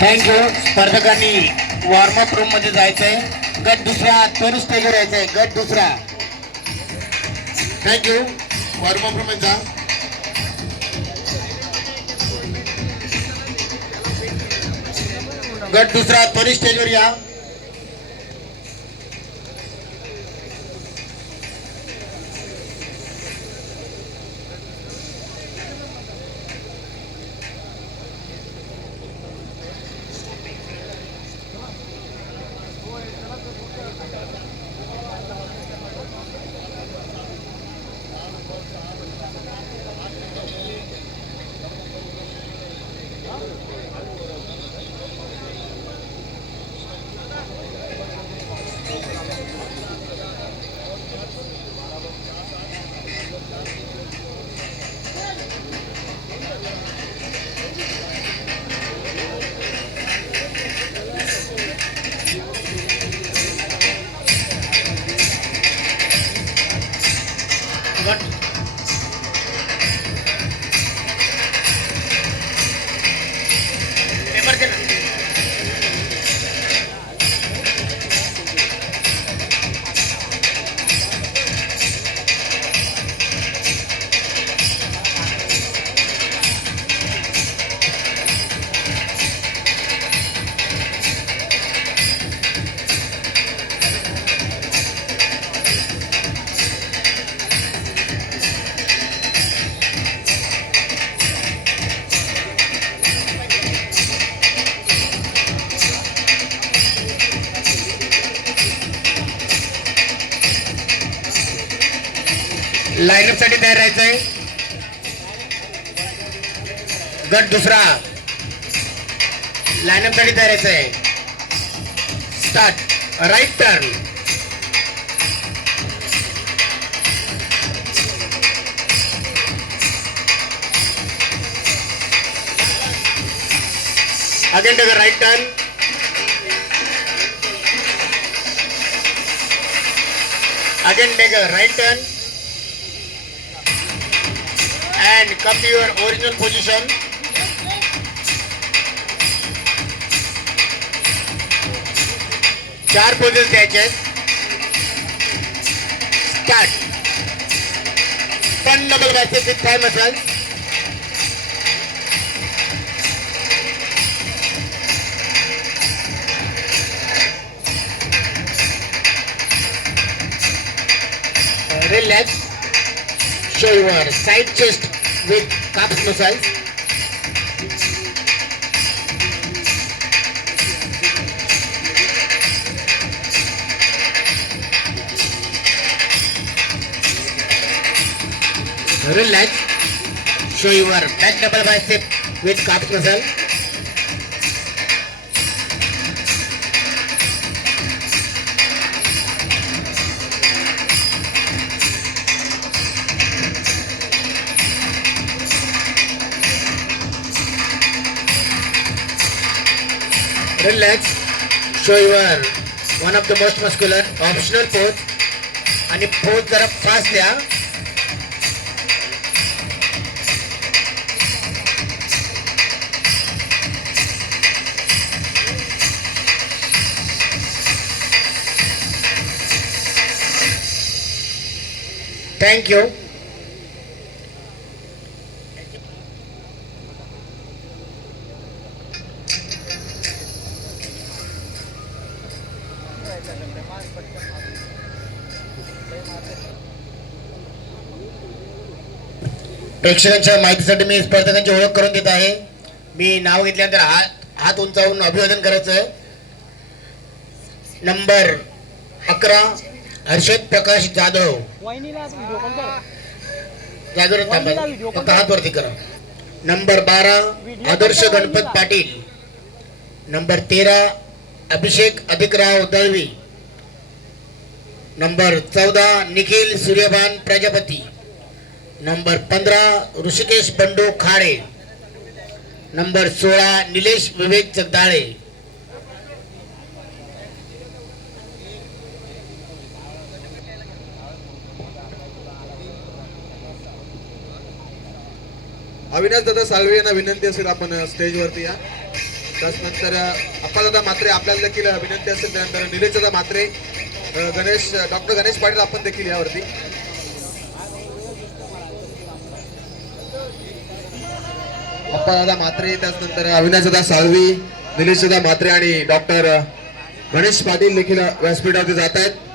Thank you. स्पर्धकांनी warm up room मध्ये जायचंय. गट दुसरा त्वरित स्टेजवर यायचंय. गट दुसरा. थँक्यू. वॉर्मअप रूम मध्ये जा. गट दुसरा त्वरित स्टेजवर या. लाईनअप साठी तयार राहायचंय. गट दुसरा लाईनअप साठी तयार राहायचंय. Start. Right turn. Again take a right turn. Again take a right turn and come to your original position. चार पोझिशन द्यायचे. स्टार्ट. पण double bicep with thigh muscle. Relax. Show your side chest with calf muscles. Relax. Show your back double bicep with calf muscle. Relax. Show your one of the most muscular optional pose. आणि pose जरा fast द्या. Thank you. प्रेक्षकांच्या माहितीसाठी मी स्पर्धकांची ओळख करून देत आहे. मी नाव घेतल्यानंतर हात उंचावून अभिवादन करायचं. नंबर 11 हर्षद प्रकाश जाधव. फक्त हात वरती करा. Number 12 Adarsh Ganpat Patil. Number 13 Abhishek Adhikrao Dalvi. Number 14 Nikhil Suryabhan Prajapati. Number 15 Rushikesh Bandu Khade. Number 16 Nilesh Vivek Jagdale. Avinash Dada Salve यांना विनंती असेल आपण स्टेजवरती या. त्यानंतर अप्पादादा म्हात्रे आपल्याला देखील विनंती असेल. त्यानंतर निलेशदादा म्हात्रे, डॉक्टर गणेश पाटील आपण देखील यावरती. अप्पादादा म्हात्रे, त्यानंतर अविनाशदादा साळवी, निलेशदादा म्हात्रे आणि डॉक्टर गणेश पाटील देखील व्यासपीठावरती जात आहेत.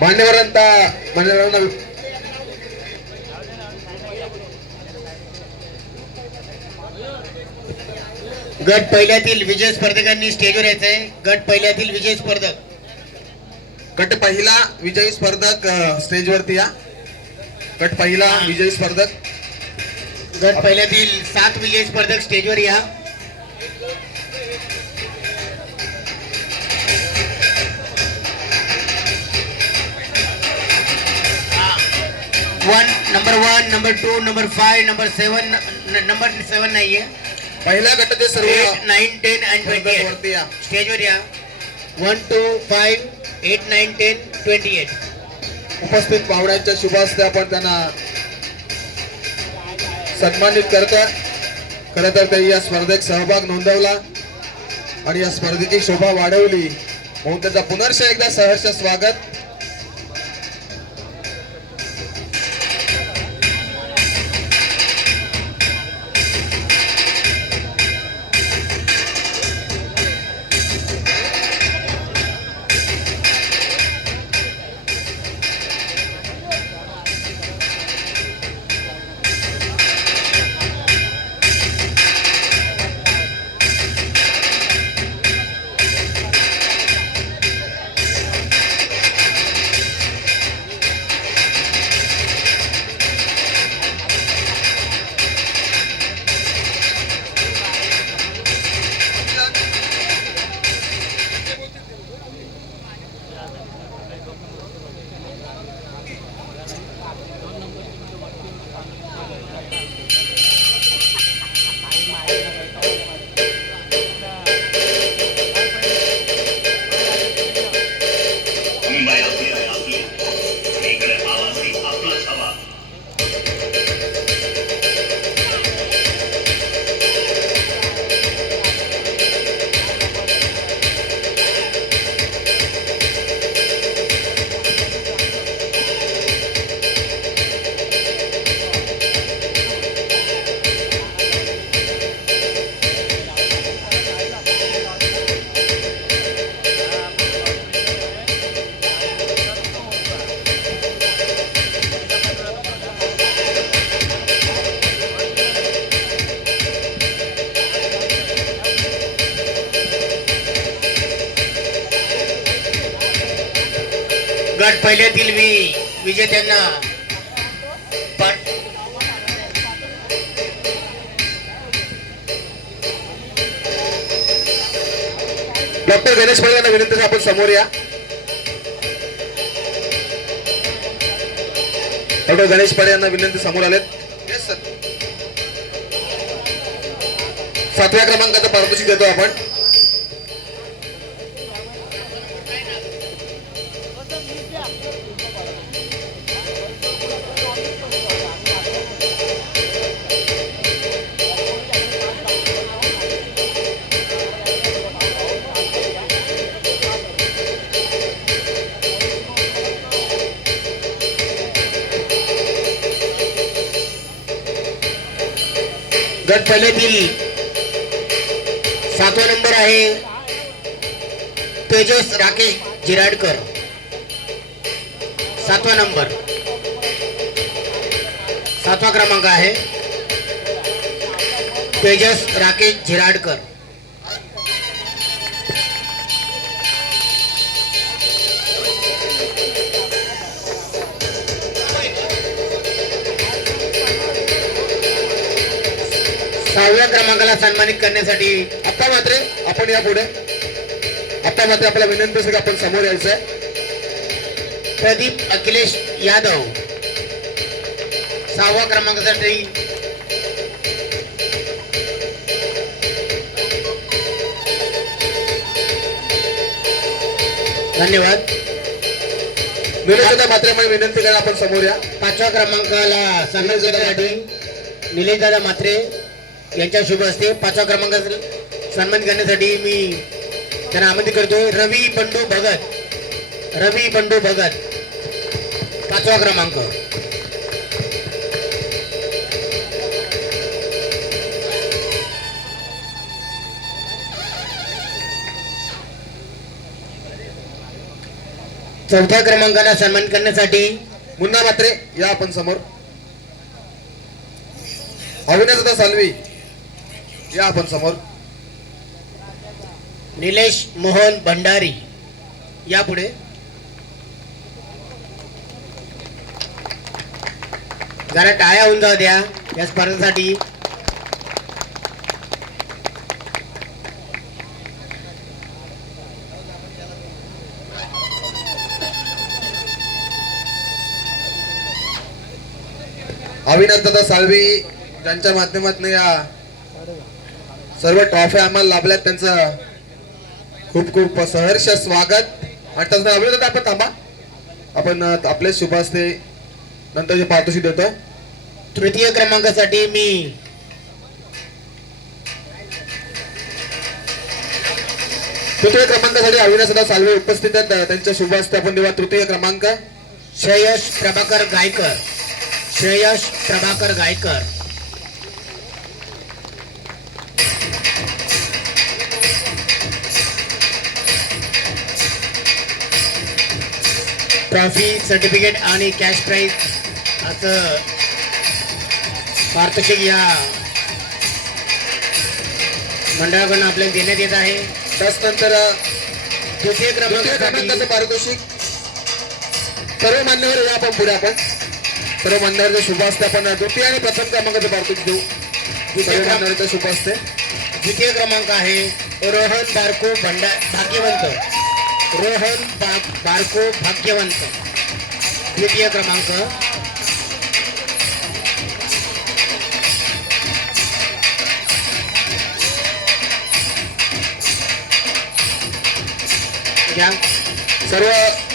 मान्यवरांना गट पहिल्यातील विजय स्पर्धकांनी स्टेजवर यायचंय. गट पहिल्यातील विजय स्पर्धक, गट पहिला विजयी स्पर्धक स्टेजवरती या. गट पहिला विजयी स्पर्धक, गट पहिल्यातील 7 विजय स्पर्धक स्टेजवर या. नंबर 1, नंबर 2, नंबर 5, नंबर 7 नाहीये. पहिल्या गटाचे सर्व 8, 9, 10 and 28 वरती या. स्टेजवर या. 1, 2, 5, 8, 9, 10, 28. उपस्थित पाहुण्यांच्या शुभ हस्ते आपण त्यांना सन्मानित करतोय. खरं तर त्यांनी या स्पर्धेत सहभाग नोंदवला आणि या स्पर्धेची शोभा वाढवली म्हणून त्याचा पुनर्ष एकदा सहर्ष स्वागत. गट पहिल्यातील विजेत्यांना डॉक्टर गणेश पाटील यांना विनंती, आपण समोर या. डॉक्टर गणेश पाटील यांना विनंती, समोर आलेत. Yes sir. 7व्या क्रमांकाचा पारितोषिक देतो आपण. गट पहिल्यातील 7वा नंबर आहे तेजस राकेश जिराडकर. 7वा नंबर, 7वा क्रमांक आहे तेजस राकेश झिराडकर. सहाव्या क्रमांकाला सन्मानित करण्यासाठी आता मात्र आपण या पुढे, आता मात्र आपल्या विनंती असेल की आपण समोर यायचं आहे. प्रदीप अखिलेश यादव 6व्या क्रमांकासाठी धन्यवाद. निलेश मात्र आपण विनंती करा आपण समोर या. 5व्या क्रमांकाला सन्मानित करण्यासाठी निलेश दादा म्हात्रे यांच्या शुभ हस्ते 5व्या क्रमांकाला सन्मान करण्यासाठी मी त्यांना आमंत्रित करतोय. रवी बंडू भगत, रवी बंडू भगत 5वा क्रमांक. चौथ्या क्रमांकाला सन्मान करण्यासाठी मुन्ना मात्रे या आपण समोर. अविनाश सालवी या आपण समोर. निलेश मोहन भंडारी या पुढे. जरा टाळ्या होऊन जाऊ द्या या स्पर्धेसाठी. अविनाश दादा साळवी ज्यांच्या माध्यमातून या सर्व ट्रॉफी आम्हाला लाभल्यात त्यांचं खूप खूप सहर्ष स्वागत. आणि तसं अविनाश दादा आपण थांबा, आपण आपले शुभ हस्ते नंतर जे पारितोषिक देतो. तृतीय क्रमांकासाठी मी तृतीय क्रमांकासाठी अविनाश दादा साळवे उपस्थित आहेत, त्यांच्या शुभ हस्ते आपण देवा तृतीय क्रमांक. श्रेयश प्रभाकर गायकर, श्रेयश प्रभाकर गायकर. ट्रॉफी, सर्टिफिकेट आणि कॅश प्राइज असं पारितोषिक या मंडळाकडून आपल्याला देण्यात येत आहे. त्याचनंतर द्वितीय द्वितीय क्रमांकासाठी क्रमांकाचं पारितोषिक सर्व मान्यवर या आपण पुढे आपण सर्व मान्यवरच्या शुभ हस्ते आपण द्वितीय आणि प्रथम क्रमांकाचं पारितोषिक देऊ. सर्व मान्यवरच्या शुभ हस्ते. द्वितीय क्रमांक आहे रोहन बारको भाग्यवंत, रोहन बारको भाग्यवंत द्वितीय क्रमांक. घ्या. सर्व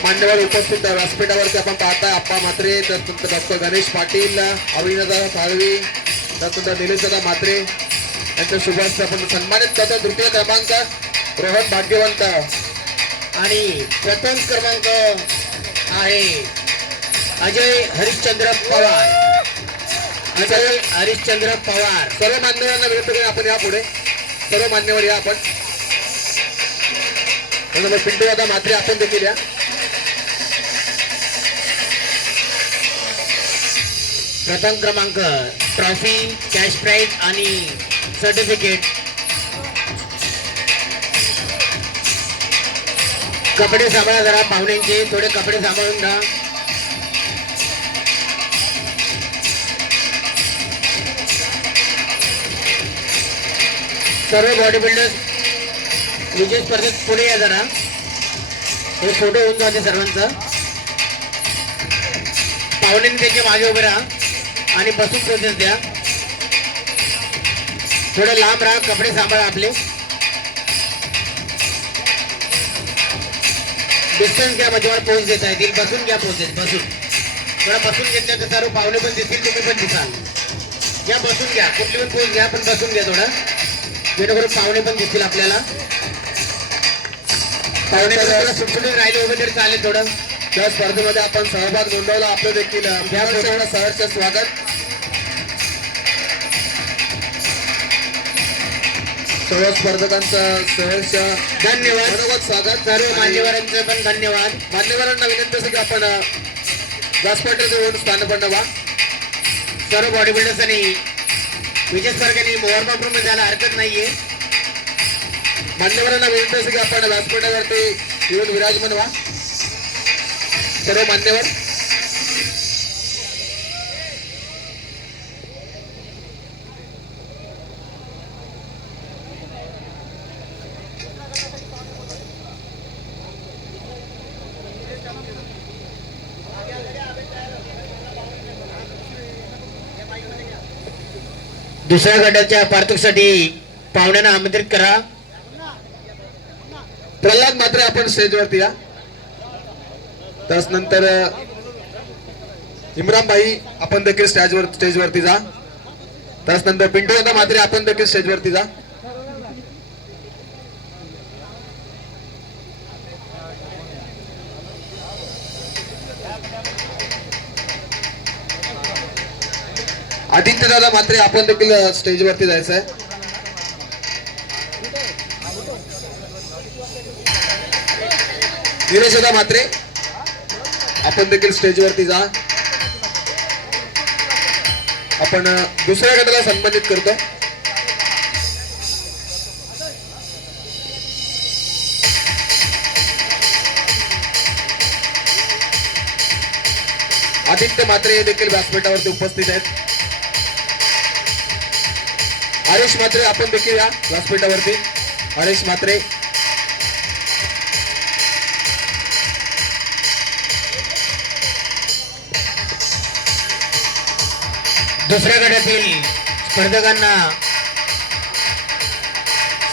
मान्यवर उपस्थित व्यासपीठावरती आपण पाहताय आप्पा म्हात्रे, त्यानंतर डॉक्टर गणेश पाटील, अविनाशदादा साळवी, त्यानंतर निलेशदादा म्हात्रे यांच्या शुभ हस्ते आपण सन्मानित करतो. तृतीय क्रमांक रोहन भाग्यवंत. आणि प्रथम क्रमांक आहे अजय हरिश्चंद्र पवार, अजय हरिश्चंद्र पवार. सर्व मान्यवरांना विनंती करून आपण या पुढे, सर्व मान्यवर या आपण. पिंटू दादा म्हात्रे आपण देखील या. प्रथम क्रमांक, ट्रॉफी, कॅश प्राइज आणि सर्टिफिकेट. कपडे सांभाळा जरा पाहुण्यांचे, थोडे कपडे सांभाळून राहा. सर्व बॉडी बिल्डर्स विजय स्पर्धेत पुढे या जरा, हे फोटो होऊन जाते सर्वांचा. पाहुण्यांनी त्यांच्या मागे उभे राहा आणि बसून प्रोसेस द्या. थोडे लांब राहा, कपडे सांभाळा आपले. डिस्टन्स घ्या, म्हणजे मला पोच देता येतील. बसून घ्या प्रोसेस, बसून थोडा बसून घेतल्या तर सर्व पाहुणे पण दिसतील, तुम्ही पण दिसाल. घ्या बसून घ्या, कुठली पण पोच घ्या, पण बसून घ्या थोडा, जेणेकरून पाहुणे पण दिसतील आपल्याला. पाहुणे सुटसुटीत राहिले उभे तरी चालेल. थोडं त्या स्पर्धेमध्ये आपण सहभाग नोंदवला, आपलं देखील सहर्ष स्वागत. सर्व स्पर्धकांचं सहर्ष धन्यवाद. मनोगत स्वागत. सर्व मान्यवरांचे पण धन्यवाद. मान्यवरांना विनंती असेल की आपण व्यासपीठावर येऊन स्थानपन्न व्हा. सर्व बॉडी बिल्डर्स आणि विजय स्पर्धकांनी वॉर्मअप रूम जायला हरकत नाहीये. मान्यवरांना विनंती असेल की आपण व्यासपीठावरती येऊन विराजमान व्हा. सर्व मान्यवर दुसऱ्या गटाच्या पार्थिवसाठी पाहुण्यांना आमंत्रित करा. प्रल्हाद मात्र आपण स्टेजवरती या. त्यानंतर इम्रान भाई आपण देखील स्टेजवरती जा. त्यानंतर पिंटू दादा मात्रे आपण देखील स्टेजवरती जा. आदित्य दादा मात्रे आपण देखील स्टेजवरती जायचं आहे. नीरज दादा मात्रे आपण देखील स्टेजवरती जा. आपण दुसऱ्या गटाला सन्मानित करतो. आदित्य मात्रे देखील व्यासपीठावरती उपस्थित आहेत. हरीश मात्रे आपण देखील या व्यासपीठावरती. हरीश मात्रे दुसऱ्या गटातील स्पर्धकांना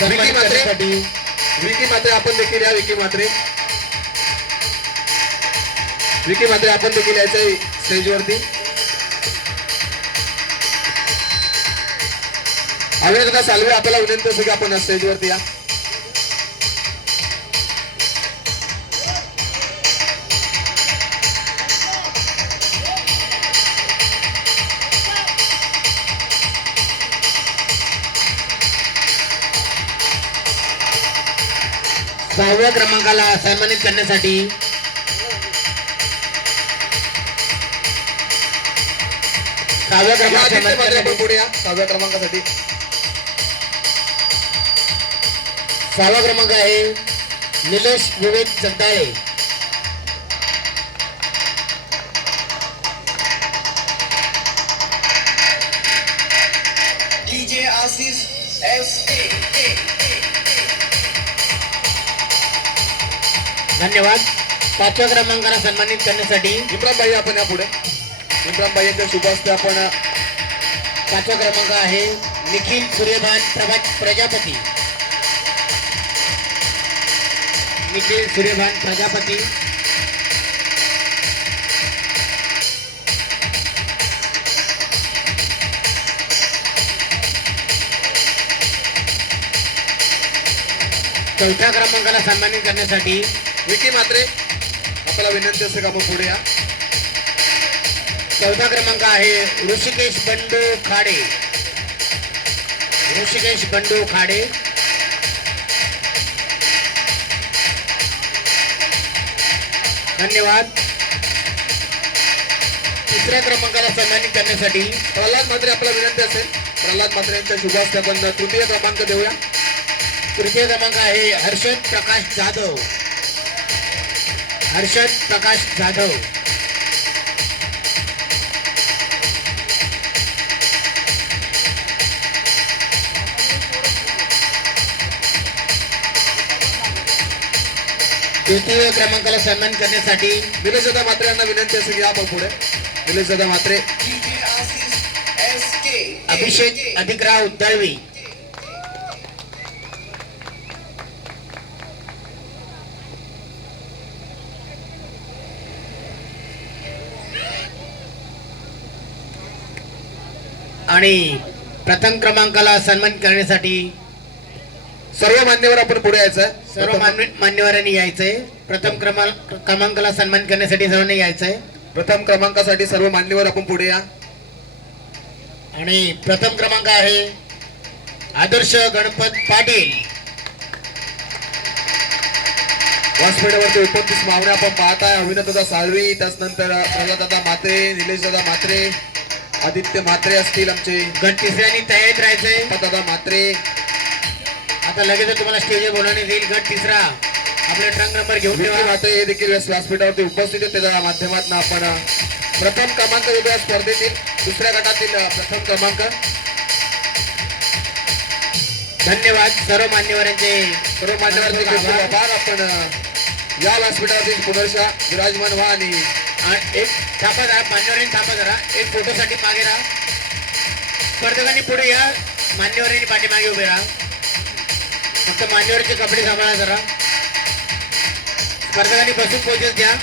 विकी मात्रे करण्यासाठी विकी मात्रे आपण देखील या. विकी मात्रे आपण देखील यायचंय स्टेजवरती. अविनाश सालवे आपल्याला विनंती असेल की आपण स्टेजवरती या. सहाव्या क्रमांकाला सन्मानित करण्यासाठी सहाव्या आदित्य मात्रे आपण क्रमांकासाठी पुढे या. 6व्या क्रमांकासाठी सहावा क्रमांक आहे Nilesh Vivek Jagdale. DJ Aziz SK. धन्यवाद. पाचव्या क्रमांकाला सन्मानित करण्यासाठी इम्रान भाई आपण या पुढे. इम्रान भाई यांच्या शुभ हस्ते आपण पाचवा क्रमांक आहे निखिल सूर्यभान प्रजापती. निखिल सूर्यभान प्रजापती. चौथ्या क्रमांकाला सन्मानित करण्यासाठी विकी मात्रे आपल्याला विनंती असेल का आपण पुढे या. चौथा क्रमांक आहे ऋषिकेश बंडू खाडे. ऋषिकेश बंडू खाडे. धन्यवाद. तिसऱ्या क्रमांकाला सन्मानित करण्यासाठी प्रल्हाद मात्रे आपल्याला विनंती असेल. प्रल्हाद मात्रे यांच्या शुभ हस्ते आपण तृतीय क्रमांक देऊया. तृतीय क्रमांक आहे हर्षद प्रकाश जाधव. हर्षद प्रकाश जाधव. तृतीय क्रमांकाला सन्मान करण्यासाठी निलेश दादा मात्रे यांना विनंती असेल की आपण पुढे. निलेश दादा मात्रे DJ Aziz SK. अभिषेक अधिकराव दळवी. आणि प्रथम क्रमांकाला सन्मान करण्यासाठी सर्व मान्यवर आपण पुढे यायचं. सर्व मान्यवरांनी यायचंय. प्रथम क्रमांकाला सन्मान करण्यासाठी सर्वांनी यायचंय. प्रथम क्रमांकासाठी सर्व मान्यवर आपण पुढे या. आणि प्रथम क्रमांक आहे आदर्श गणपत पाटील. व्यासपीठावरती 29 मावण्या आपण पाहत आहे. अविनाशदादा साळवी, त्याचनंतर प्रल्हाददादा म्हात्रे, निलेशदादा म्हात्रे, आदित्य म्हात्रे असतील आमचे, गट तिसऱ्यानी तयारीत राहायचंय. दादा म्हात्रे. आता लगेच तुम्हाला स्टेजवर बोलवण्यात येईल. गट तिसरा आपले ट्रंक नंबर घेऊन विकी ठेवा. म्हात्रे हे देखील व्यासपीठावरती उपस्थित आहेत. त्याच्या माध्यमातून आपण प्रथम क्रमांक देऊया स्पर्धेतील, दुसऱ्या गटातील प्रथम क्रमांक. धन्यवाद सर्व मान्यवरांचे. सर्व मान्यवरांचे खूप खूप आभार. आपण या व्यासपीठावरती पुनर्शा विराजमान व्हा आणि एक थापा जरा, मान्यवरांनी थापा जरा. एक फोटोसाठी मागे राहा. स्पर्धकांनी पुढे या, मान्यवरांनी पाठीमागे उभे राहा. फक्त मान्यवरांचे कपडे सांभाळा जरा. स्पर्धकांनी बसून पोहोचत घ्या.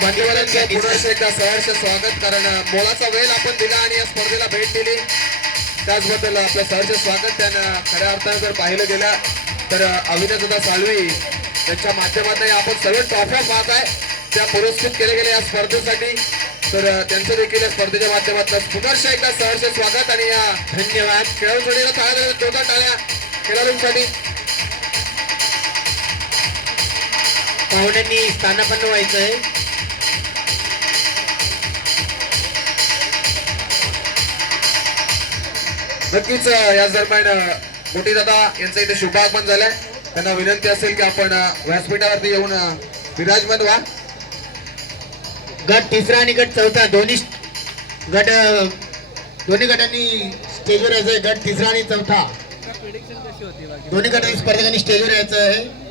मान्यवरांचं पुनर्शा एकदा सहर्ष स्वागत. कारण मोलाचा वेळ आपण दिला आणि या स्पर्धेला भेट दिली, त्याचबद्दल आपलं सहर्ष स्वागत. त्यांना खऱ्या अर्थाने जर पाहिलं गेलं तर अविनाशदादा साळवी यांच्या माध्यमातून आपण सर्व ट्रॉफ्या पाहत आहे, त्या पुरस्कृत केले गेले या स्पर्धेसाठी. तर त्यांचं देखील या स्पर्धेच्या माध्यमातून पुनर्शा एकदा सहर्ष स्वागत. आणि या धन्यवाद. खेळाडूंसाठी टाळ्या, जोरदार टाळ्या खेळाडूंसाठी. पाहुण्यांनी स्थानापन्न व्हायचंय. नक्कीच या दरम्यान मोठी दादा यांचं इथे शुभागमन झालंय. त्यांना विनंती असेल की आपण व्यासपीठावरती येऊन विराजमान व्हा. गट तिसरा आणि गट चौथा दोन्ही गटांनी स्टेजवर यायचंय. गट तिसरा आणि चौथा दोन्ही गटांनी स्पर्धकांनी स्टेजवर यायचं आहे.